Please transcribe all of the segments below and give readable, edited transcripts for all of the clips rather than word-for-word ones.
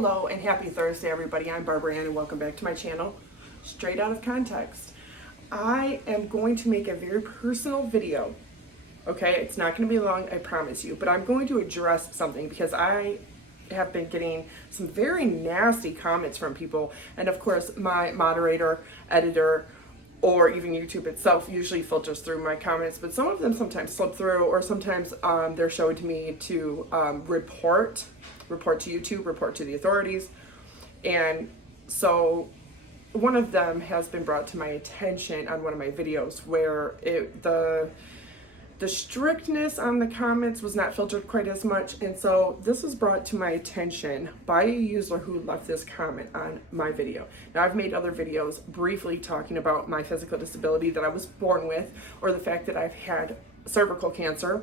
Hello and happy Thursday, everybody. I'm Barbara Ann and welcome back to my channel, Straight Out of Context. I am going to make a very personal video, okay? It's not going to be long, I promise you, but I'm going to address something because I have been getting some very nasty comments from people, and of course my moderator, editor, or even YouTube itself usually filters through my comments, but some of them sometimes slip through, or sometimes they're showed to me to report to YouTube, report to the authorities. And so one of them has been brought to my attention on one of my videos where the strictness on the comments was not filtered quite as much, and so this was brought to my attention by a user who left this comment on my video. Now, I've made other videos briefly talking about my physical disability that I was born with, or the fact that I've had cervical cancer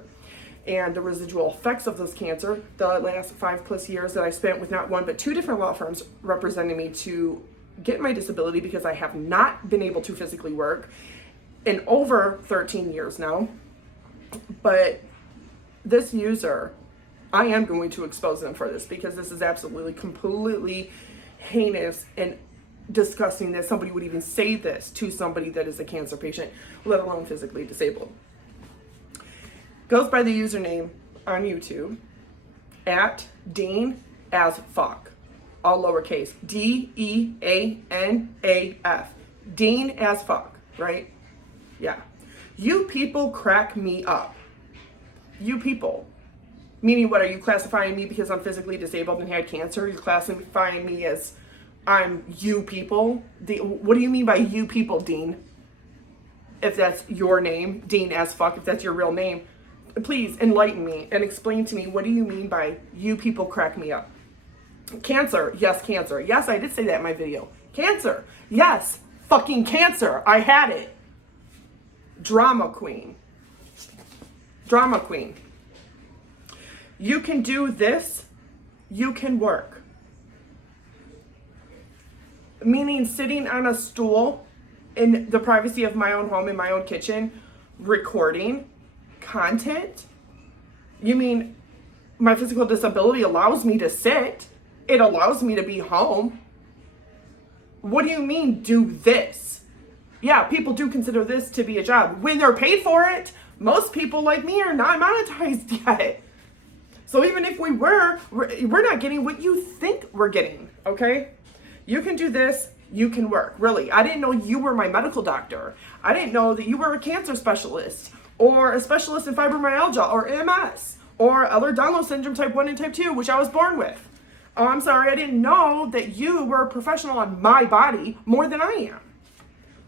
and the residual effects of this cancer the last 5+ years that I spent with not one but two different law firms representing me to get my disability, because I have not been able to physically work in over 13 years now. But this user, I am going to expose them for this, because this is absolutely completely heinous and disgusting that somebody would even say this to somebody that is a cancer patient, let alone physically disabled. Goes by the username on YouTube at Dean as fuck, all lowercase, DEANAF, Dean as fuck, right? Yeah. You people crack me up. You people. Meaning what? Are you classifying me because I'm physically disabled and had cancer? You're classifying me as I'm you people? What do you mean by you people, Dean? If that's your name, Dean as fuck, if that's your real name, please enlighten me and explain to me, what do you mean by you people crack me up? Cancer. Yes, cancer. Yes, I did say that in my video. Cancer. Yes, fucking cancer. I had it. Drama queen. Drama queen. You can do this, you can work. Meaning sitting on a stool in the privacy of my own home, in my own kitchen, recording content. You mean my physical disability allows me to sit? It allows me to be home. What do you mean, do this? Yeah, people do consider this to be a job when they're paid for it. Most people like me are not monetized yet. So even if we're not getting what you think we're getting, okay? You can do this, you can work. Really, I didn't know you were my medical doctor. I didn't know that you were a cancer specialist, or a specialist in fibromyalgia, or MS, or Ehlers-Danlos syndrome type 1 and type 2, which I was born with. Oh, I'm sorry, I didn't know that you were a professional on my body more than I am.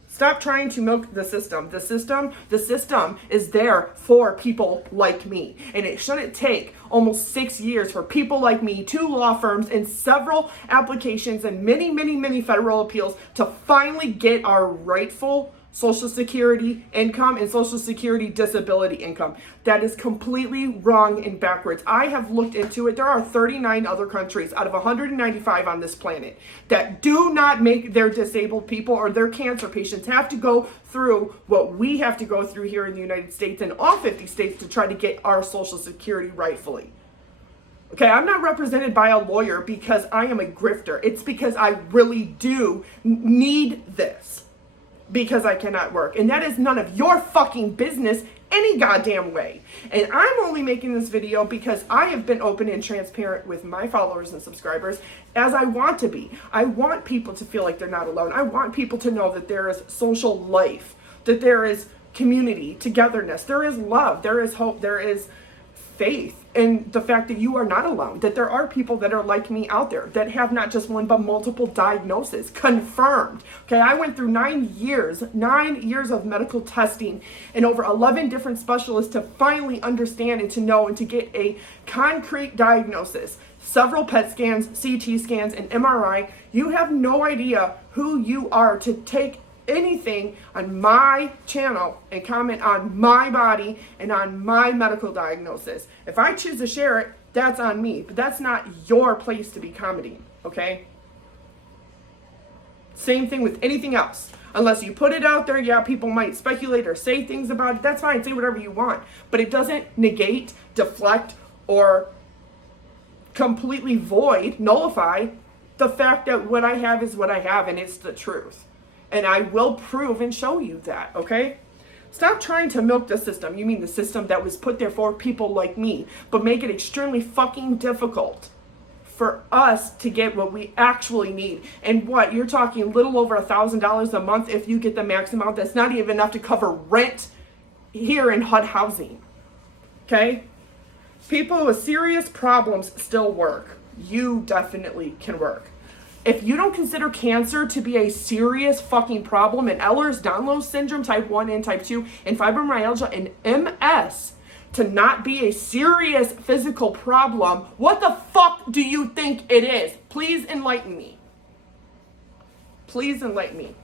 Stop trying to milk the system. The system is there for people like me. And it shouldn't take almost 6 years for people like me, 2 law firms and several applications and many federal appeals to finally get our rightful Social Security income and Social Security disability income. That is completely wrong and backwards. I have looked into it. There are 39 other countries out of 195 on this planet that do not make their disabled people or their cancer patients have to go through what we have to go through here in the United States and all 50 states to try to get our Social Security rightfully. Okay, I'm not represented by a lawyer because I am a grifter. It's because I really do need this, because I cannot work. And that is none of your fucking business any goddamn way. And I'm only making this video because I have been open and transparent with my followers and subscribers, as I want to be. I want people to feel like they're not alone. I want people to know that there is social life, that there is community, togetherness, there is love, there is hope, there is faith in the fact that you are not alone, that there are people that are like me out there that have not just one but multiple diagnoses confirmed. Okay, I went through 9 years of medical testing and over 11 different specialists to finally understand and to know and to get a concrete diagnosis. Several PET scans, CT scans, and MRI. You have no idea who you are to take anything on my channel and comment on my body and on my medical diagnosis. If I choose to share it, that's on me, but that's not your place to be commenting, okay? Same thing with anything else. Unless you put it out there, yeah, people might speculate or say things about it. That's fine, say whatever you want. But it doesn't negate, deflect, or completely nullify the fact that what I have is what I have and it's the truth. And I will prove and show you that, okay? Stop trying to milk the system. You mean the system that was put there for people like me, but make it extremely fucking difficult for us to get what we actually need. And what, you're talking little over $1,000 a month if you get the max amount. That's not even enough to cover rent here in HUD housing, okay? People with serious problems still work. You definitely can work. If you don't consider cancer to be a serious fucking problem, and Ehlers, Danlos syndrome, type 1 and type 2, and fibromyalgia and MS to not be a serious physical problem, what the fuck do you think it is? Please enlighten me. Please enlighten me.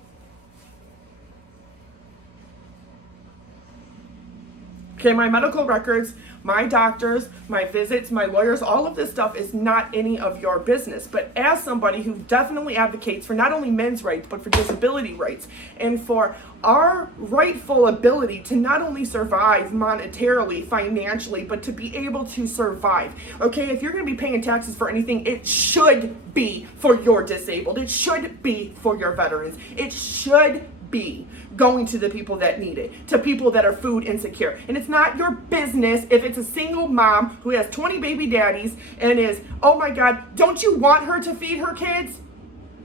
Okay, my medical records, my doctors, my visits, my lawyers, all of this stuff is not any of your business. But as somebody who definitely advocates for not only men's rights, but for disability rights and for our rightful ability to not only survive monetarily, financially, but to be able to survive. Okay, if you're going to be paying taxes for anything, it should be for your disabled. It should be for your veterans. It should be going to the people that need it, to people that are food insecure. And it's not your business if it's a single mom who has 20 baby daddies and is, oh my God, don't you want her to feed her kids?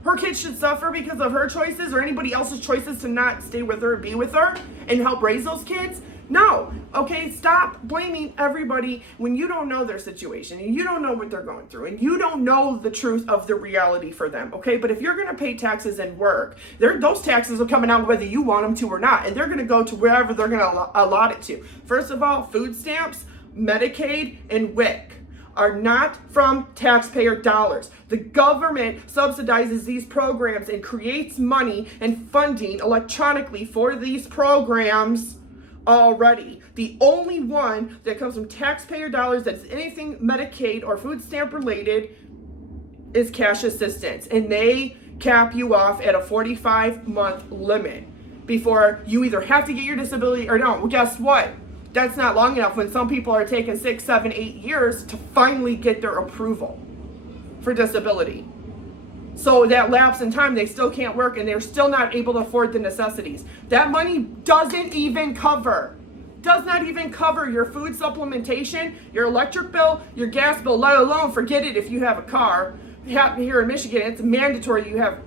Her kids should suffer because of her choices or anybody else's choices to not stay with her, be with her, and help raise those kids? No, okay, stop blaming everybody when you don't know their situation and you don't know what they're going through and you don't know the truth of the reality for them, okay? But if you're gonna pay taxes and work, those taxes are coming out whether you want them to or not, and they're gonna go to wherever they're gonna allot it to. First of all, food stamps, Medicaid, and WIC are not from taxpayer dollars. The government subsidizes these programs and creates money and funding electronically for these programs already. The only one that comes from taxpayer dollars that's anything Medicaid or food stamp related is cash assistance, and they cap you off at a 45-month limit before you either have to get your disability or don't. Well, guess what? That's not long enough when some people are taking 6, 7, 8 years to finally get their approval for disability. So that lapse in time, they still can't work and they're still not able to afford the necessities. That money does not even cover your food supplementation, your electric bill, your gas bill, let alone, forget it if you have a car. Here in Michigan, it's mandatory you have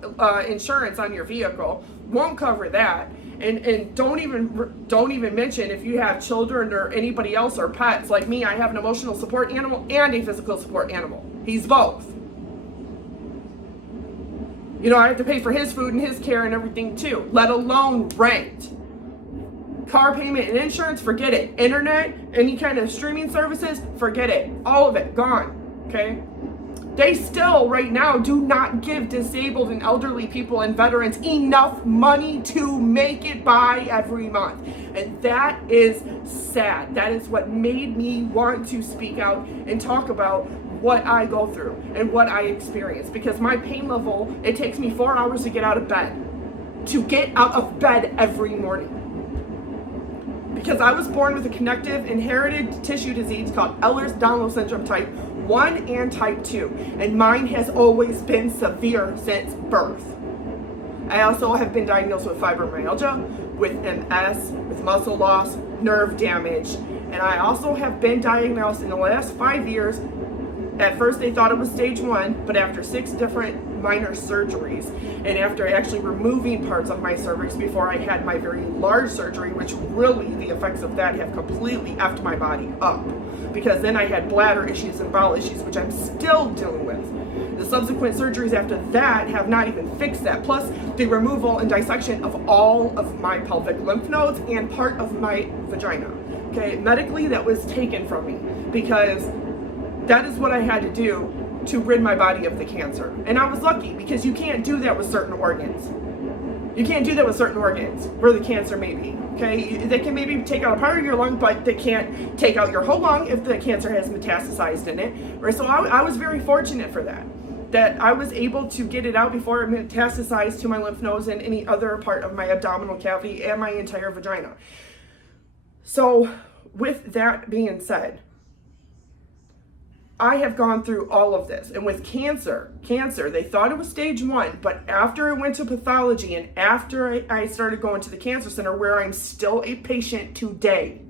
insurance on your vehicle. Won't cover that. And don't even mention if you have children or anybody else or pets. Like me, I have an emotional support animal and a physical support animal. He's both. You know, I have to pay for his food and his care and everything too, let alone rent. Car payment and insurance, forget it. Internet, any kind of streaming services, forget it. All of it, gone, okay? They still, right now, do not give disabled and elderly people and veterans enough money to make it by every month. And that is sad. That is what made me want to speak out and talk about what I go through and what I experience. Because my pain level, it takes me 4 hours to get out of bed. To get out of bed every morning. Because I was born with a connective inherited tissue disease called Ehlers Danlos syndrome type 1 and type 2. And mine has always been severe since birth. I also have been diagnosed with fibromyalgia, with MS, with muscle loss, nerve damage. And I also have been diagnosed in the last 5 years. At first they thought it was stage 1, but after 6 different minor surgeries, and after actually removing parts of my cervix before I had my very large surgery, which really the effects of that have completely effed my body up. Because then I had bladder issues and bowel issues, which I'm still dealing with. The subsequent surgeries after that have not even fixed that. Plus the removal and dissection of all of my pelvic lymph nodes and part of my vagina. Okay, medically that was taken from me because that is what I had to do to rid my body of the cancer. And I was lucky because you can't do that with certain organs. You can't do that with certain organs where the cancer may be, okay? They can maybe take out a part of your lung, but they can't take out your whole lung if the cancer has metastasized in it. Right? So I was very fortunate for that I was able to get it out before it metastasized to my lymph nodes and any other part of my abdominal cavity and my entire vagina. So with that being said, I have gone through all of this. And with cancer, they thought it was stage 1, but after I went to pathology and after I started going to the cancer center, where I'm still a patient today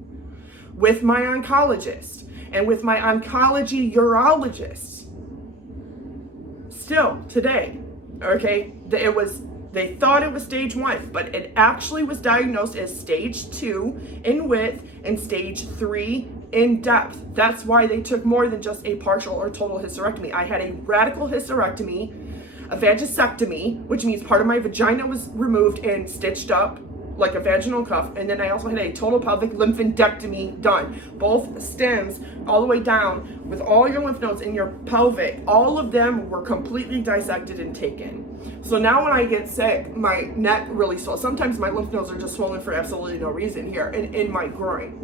with my oncologist and with my oncology urologist, still today, okay, they thought it was stage 1, but it actually was diagnosed as stage 2 in width and stage 3 in depth. That's why they took more than just a partial or total hysterectomy. I had a radical hysterectomy, a vagisectomy, which means part of my vagina was removed and stitched up like a vaginal cuff, and then I also had a total pelvic lymphadenectomy done. Both stems all the way down with all your lymph nodes in your pelvic, all of them were completely dissected and taken. So now when I get sick, my neck really swells. Sometimes my lymph nodes are just swollen for absolutely no reason here in my groin,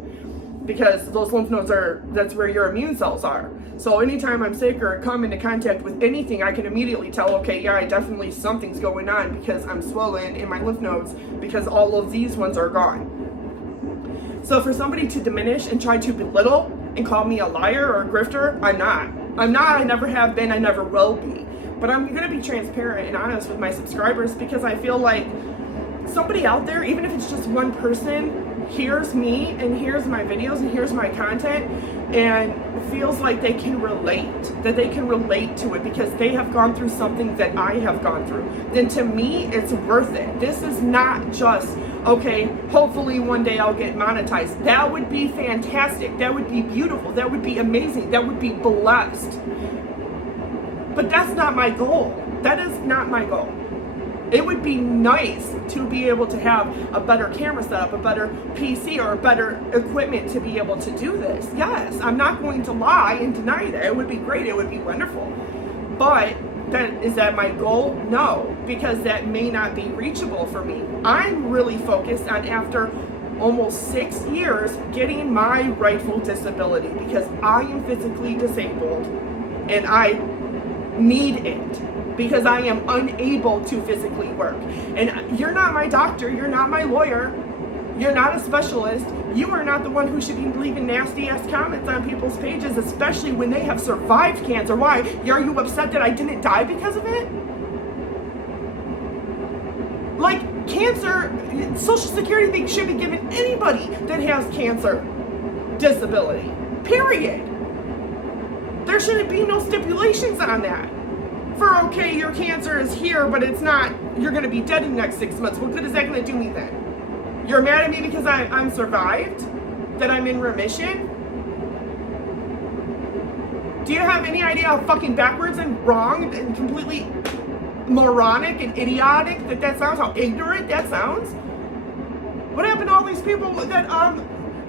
because those lymph nodes that's where your immune cells are. So anytime I'm sick or come into contact with anything, I can immediately tell, okay, yeah, definitely something's going on because I'm swollen in my lymph nodes because all of these ones are gone. So for somebody to diminish and try to belittle and call me a liar or a grifter, I'm not, I never have been, I never will be. But I'm gonna be transparent and honest with my subscribers, because I feel like somebody out there, even if it's just one person, hears me and hears my videos and hears my content and feels like they can relate, to it because they have gone through something that I have gone through, then to me, it's worth it. This is not just, okay, hopefully one day I'll get monetized. That would be fantastic. That would be beautiful. That would be amazing. That would be blessed. But that's not my goal. That is not my goal. It would be nice to be able to have a better camera setup, a better PC, or better equipment to be able to do this. Yes, I'm not going to lie and deny that. It would be great. It would be wonderful. But is that my goal? No, because that may not be reachable for me. I'm really focused on, after almost 6 years, getting my rightful disability, because I am physically disabled and I need it, because I am unable to physically work. And you're not my doctor, you're not my lawyer, you're not a specialist, you are not the one who should be leaving nasty ass comments on people's pages, especially when they have survived cancer. Why? Are you upset that I didn't die because of it? Like, cancer, Social Security thing should be given anybody that has cancer disability, period. There shouldn't be no stipulations on that. For, okay, your cancer is here, but it's not, you're gonna be dead in the next 6 months. What good is that gonna do me then? You're mad at me because I'm survived? That I'm in remission? Do you have any idea how fucking backwards and wrong and completely moronic and idiotic that sounds? How ignorant that sounds? What happened to all these people that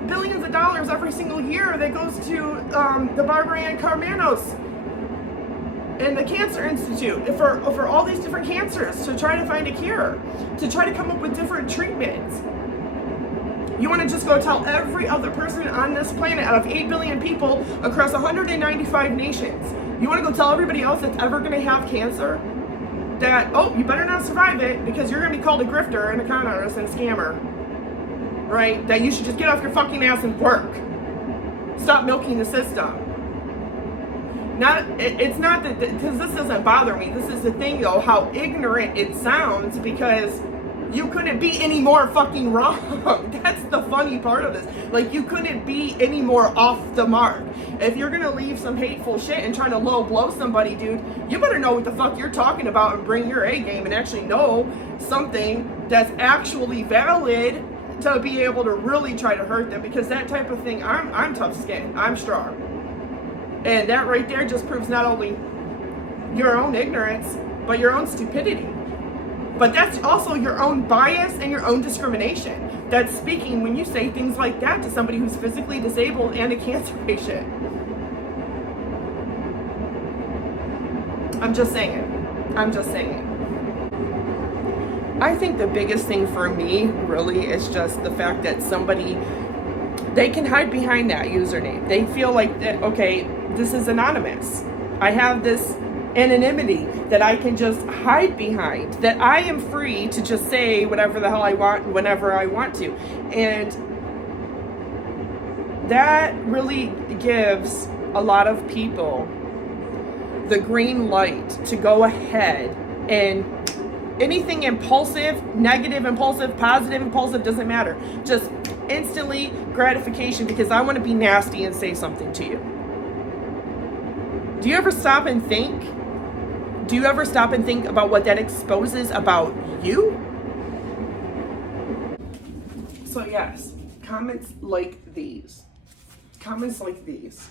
billions of dollars every single year that goes to the Barbara Ann Karmanos and the Cancer Institute for all these different cancers, to try to find a cure, to try to come up with different treatments? You want to just go tell every other person on this planet, out of 8 billion people across 195 nations, you want to go tell everybody else that's ever going to have cancer that, oh, you better not survive it because you're going to be called a grifter and a con artist and a scammer, right? That you should just get off your fucking ass and work. Stop milking the system. It's not that, because this doesn't bother me. This is the thing, though, how ignorant it sounds, because you couldn't be any more fucking wrong. That's the funny part of this. Like, you couldn't be any more off the mark. If you're gonna leave some hateful shit and trying to low blow somebody, dude, you better know what the fuck you're talking about and bring your A game and actually know something that's actually valid to be able to really try to hurt them, because that type of thing, I'm tough skinned, I'm strong. And that right there just proves not only your own ignorance, but your own stupidity. But that's also your own bias and your own discrimination that's speaking when you say things like that to somebody who's physically disabled and a cancer patient. I'm just saying. I think the biggest thing for me really is just the fact that they can hide behind that username. They feel like, okay, this is anonymous. I have this anonymity that I can just hide behind, that I am free to just say whatever the hell I want whenever I want to. And that really gives a lot of people the green light to go ahead and anything impulsive, negative impulsive, positive impulsive, doesn't matter. Just instantly gratification because I want to be nasty and say something to you. Do you ever stop and think? Do you ever stop and think about what that exposes about you? So yes, comments like these. Comments like these.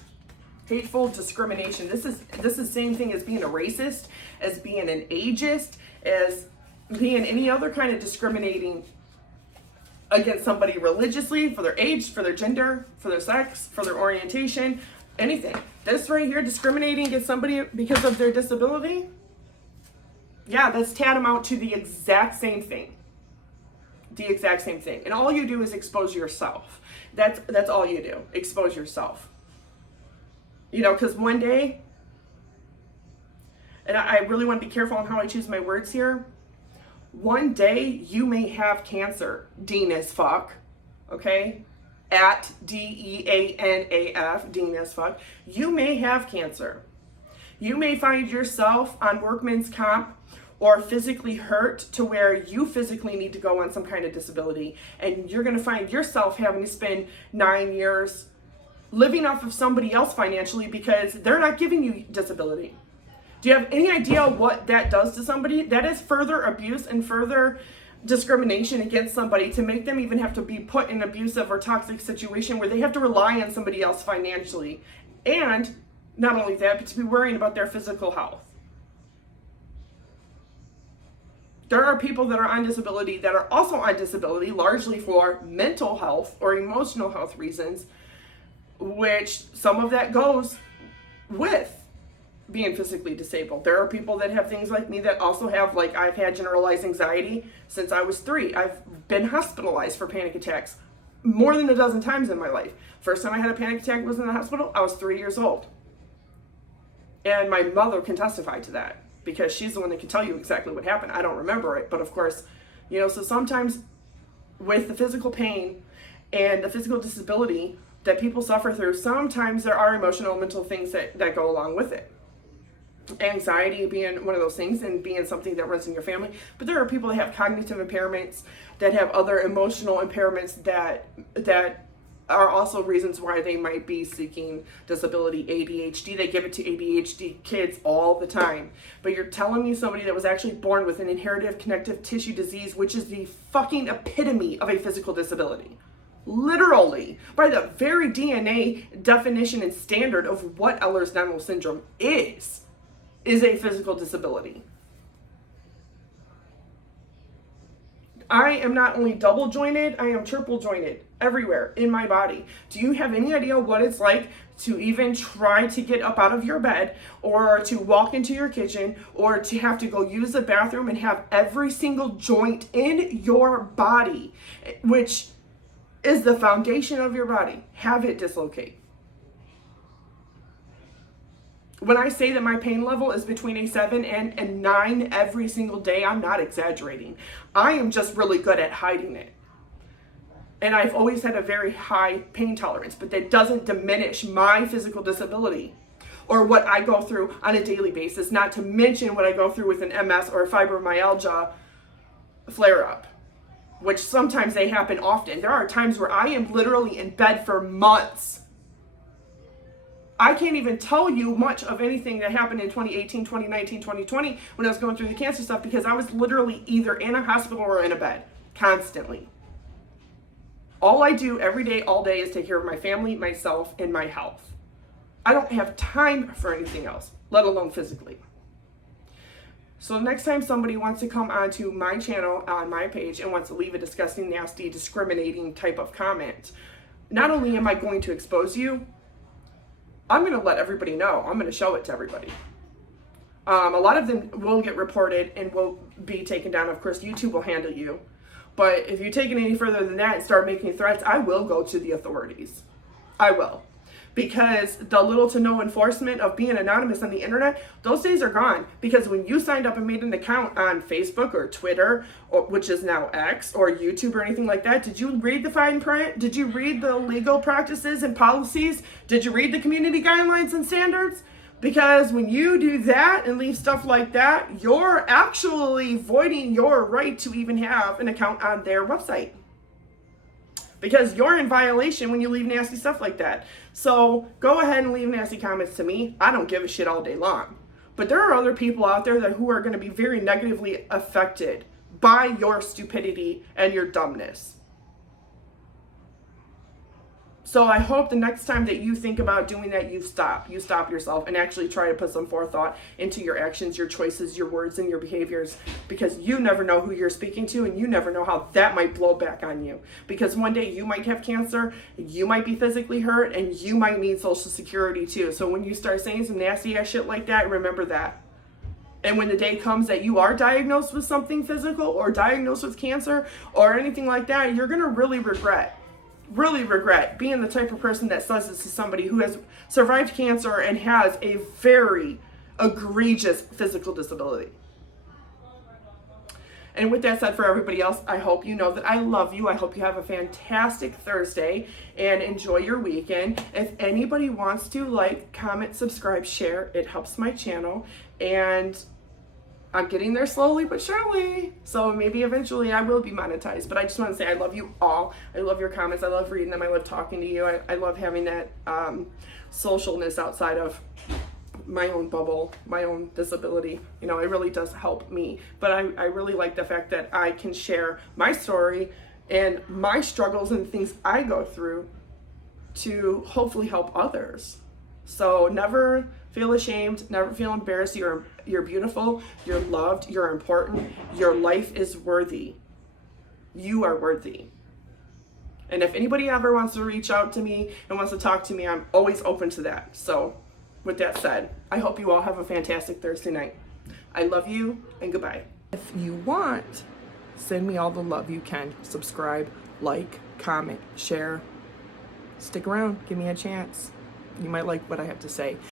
Hateful discrimination. This is the same thing as being a racist, as being an ageist, as being any other kind of discriminating against somebody religiously, for their age, for their gender, for their sex, for their orientation, anything. This right here, discriminating against somebody because of their disability, yeah, that's tantamount to the exact same thing. The exact same thing. And all you do is expose yourself. That's all you do. Expose yourself. You know, because one day, and I really want to be careful on how I choose my words here. One day you may have cancer, Dean as fuck, okay? At DEANAF, Dean as fuck. You may have cancer. You may find yourself on workman's comp or physically hurt to where you physically need to go on some kind of disability, and you're going to find yourself having to spend 9 years living off of somebody else financially because they're not giving you disability. Do you have any idea what that does to somebody? That is further abuse and further discrimination against somebody to make them even have to be put in an abusive or toxic situation where they have to rely on somebody else financially. And not only that, but to be worrying about their physical health. There are people that are on disability that are also on disability largely for mental health or emotional health reasons, which some of that goes with being physically disabled. There are people that have things like me that also have, like, I've had generalized anxiety since I was 3. I've been hospitalized for panic attacks more than a dozen times in my life. First time I had a panic attack was in the hospital, I was 3 years old. And my mother can testify to that because she's the one that can tell you exactly what happened. I don't remember it, but of course, you know, so sometimes with the physical pain and the physical disability that people suffer through, sometimes there are emotional and mental things that go along with it. Anxiety being one of those things and being something that runs in your family. But there are people that have cognitive impairments, that have other emotional impairments that are also reasons why they might be seeking disability. ADHD, they give it to ADHD kids all the time. But you're telling me somebody that was actually born with an inherited connective tissue disease, which is the fucking epitome of a physical disability. Literally, by the very DNA definition and standard of what Ehlers-Danlos syndrome is a physical disability. I am not only double jointed, I am triple jointed everywhere in my body. Do you have any idea what it's like to even try to get up out of your bed or to walk into your kitchen or to have to go use the bathroom and have every single joint in your body, which is the foundation of your body, have it dislocate? When I say that my pain level is between a 7 and 9 every single day, I'm not exaggerating. I am just really good at hiding it. And I've always had a very high pain tolerance, but that doesn't diminish my physical disability or what I go through on a daily basis, not to mention what I go through with an MS or fibromyalgia flare-up, which sometimes they happen often. There are times where I am literally in bed for months. I can't even tell you much of anything that happened in 2018, 2019, 2020 when I was going through the cancer stuff because I was literally either in a hospital or in a bed constantly. All I do every day, all day is take care of my family, myself, and my health. I don't have time for anything else, let alone physically. So next time somebody wants to come onto my channel on my page and wants to leave a disgusting, nasty, discriminating type of comment, not only am I going to expose you, I'm going to let everybody know. I'm going to show it to everybody. A lot of them will get reported and will be taken down. Of course, YouTube will handle you. But if you take it any further than that and start making threats, I will go to the authorities. I will. because the little to no enforcement of being anonymous on the internet, those days are gone. Because when you signed up and made an account on Facebook or Twitter, or which is now X, or YouTube or anything like that, did you read the fine print? Did you read the legal practices and policies? Did you read the community guidelines and standards? Because when you do that and leave stuff like that, you're actually voiding your right to even have an account on their website. Because you're in violation when you leave nasty stuff like that. So go ahead and leave nasty comments to me. I don't give a shit all day long. But there are other people out there who are going to be very negatively affected by your stupidity and your dumbness. So I hope the next time that you think about doing that, you stop yourself and actually try to put some forethought into your actions, your choices, your words, and your behaviors, because you never know who you're speaking to, and you never know how that might blow back on you. Because one day you might have cancer, you might be physically hurt, and you might need Social Security too. So when you start saying some nasty ass shit like that, remember that. And when the day comes that you are diagnosed with something physical or diagnosed with cancer or anything like that, you're gonna really regret being the type of person that says this to somebody who has survived cancer and has a very egregious physical disability. And with that said, for everybody else, I hope you know that I love you. I hope you have a fantastic Thursday and enjoy your weekend. If anybody wants to like, comment, subscribe, share, it helps my channel. And I'm getting there slowly but surely. So maybe eventually I will be monetized. But I just want to say I love you all. I love your comments. I love reading them. I love talking to you. I love having that socialness outside of my own bubble, my own disability. You know, it really does help me. But I really like the fact that I can share my story and my struggles and things I go through to hopefully help others. So never feel ashamed, never feel embarrassed. You're beautiful, you're loved, you're important, your life is worthy. You are worthy. And if anybody ever wants to reach out to me and wants to talk to me, I'm always open to that. So with that said, I hope you all have a fantastic Thursday night. I love you and goodbye. If you want, send me all the love you can. Subscribe, like, comment, share. Stick around, give me a chance. You might like what I have to say.